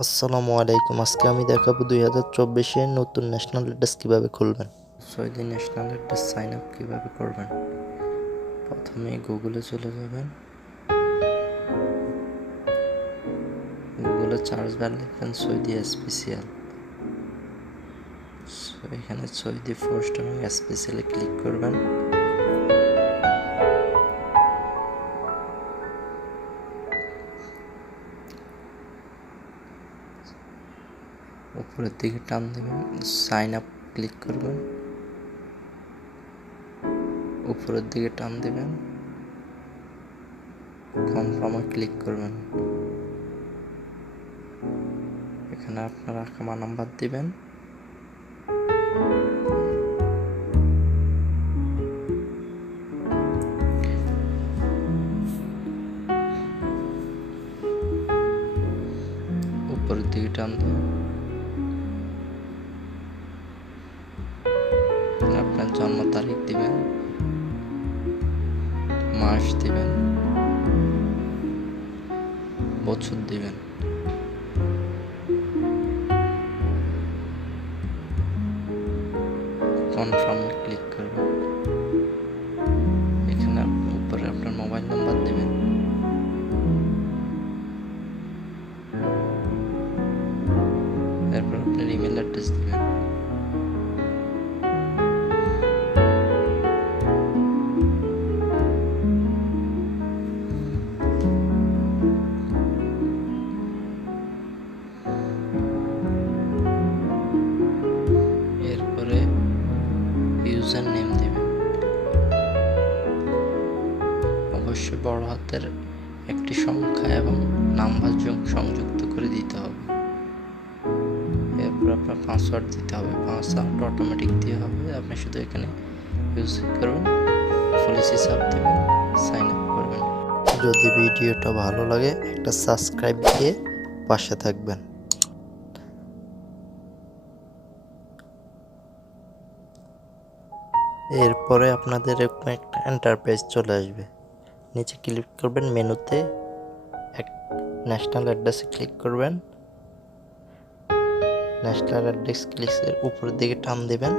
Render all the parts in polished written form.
আসসালামু আলাইকুম। আজকে আমি দেখাবো 2024 নতুন ন্যাশনাল অ্যাড্রেস কিভাবে খুলবেন। Saudi national address sign up কিভাবে করবেন। প্রথমে গুগলে চলে যাবেন। গুগলে সার্চ বার লিখবেন সৌদি স্পেশাল। এখানে সৌদি পোস্ট এবং স্পেশালে ক্লিক করবেন। উপরের দিকে টান দেবেন, সাইন আপ ক্লিক করবেন। উপরের দিকে টান দেবেন, কনফার্মে ক্লিক করবেন। এখানে আপনার আকামা নাম্বার দিবেন। উপরের দিকে টান দেবেন, আপনার জন্ম তারিখ দিবেন, মাস দিবেন, বছর দিবেন। কনফার্ম ক্লিক করবেন। এখানে উপরে আপনার মোবাইল নাম্বার দিবেন। এরপর আপনার ইমেল অ্যাড্রেস দিবেন। এরপরে ইউজার নেম দিবেন। অবশ্যই বড় হাতের একটি সংখ্যা এবং নাম্বার সংযুক্ত করে দিতে হবে। এরপর আপনার পাসওয়ার্ড দিতে হবে। পাসওয়ার্ড অটোমেটিক দিয়ে হবে, আপনি শুধু এখানে ইউজ করবেন, পলিসি সাব দেবেন, সাইন আপ করবেন। যদি ভিডিওটা ভালো লাগে একটা সাবস্ক্রাইব দিয়ে পাশে থাকবেন। এরপরে আপনাদের এরকম একটা এন্টারপ্রাইজ চলে আসবে। নিচে ক্লিক করবেন, মেনুতে ন্যাশনাল অ্যাড্রেসে ক্লিক করবেন। ন্যাশনাল অ্যাড্রেস ক্লিকের উপরের দিকে টান দিবেন।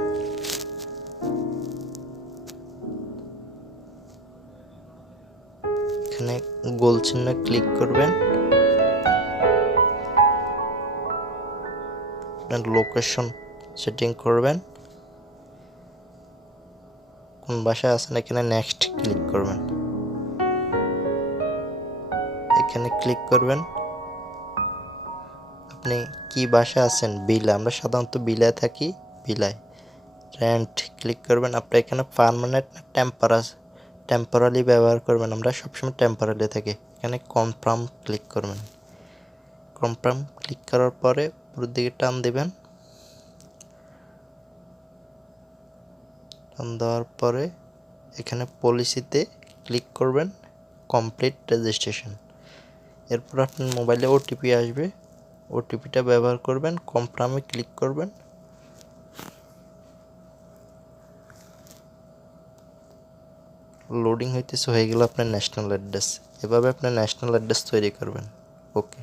এখানে গোল চিহ্ন ক্লিক করবেন। আপনার লোকেশন সেটিং করবেন, কোন ভাষায় আছেন এখানে নেক্সট ক্লিক করবেন। এখানে ক্লিক করবেন আপনি কি ভাষায় আছেন। বিলা, আমরা সাধারণত বিলায় থাকি, বিলায়। রেন্ট ক্লিক করবেন। আপনি এখানে পার্মানেন্ট না টেম্পোরারি ব্যবহার করবেন, আমরা সবসময় টেম্পোরারি থাকি। এখানে কনফার্ম ক্লিক করবেন। কনফার্ম ক্লিক করার পরে উপরের দিকে টান দিবেন। টান দেওয়ার পরে এখানে পলিসিতে ক্লিক করবেন, কমপ্লিট রেজিস্ট্রেশন। এরপর আপনার মোবাইলে ওটিপি আসবে, ওটিপিটা ব্যবহার করবেন, কনফার্মে ক্লিক করবেন। লোডিং হইতেছে, হয়ে গেল আপনার ন্যাশনাল অ্যাড্রেস। এভাবে আপনার ন্যাশনাল অ্যাড্রেস তৈরি করবেন। ওকে।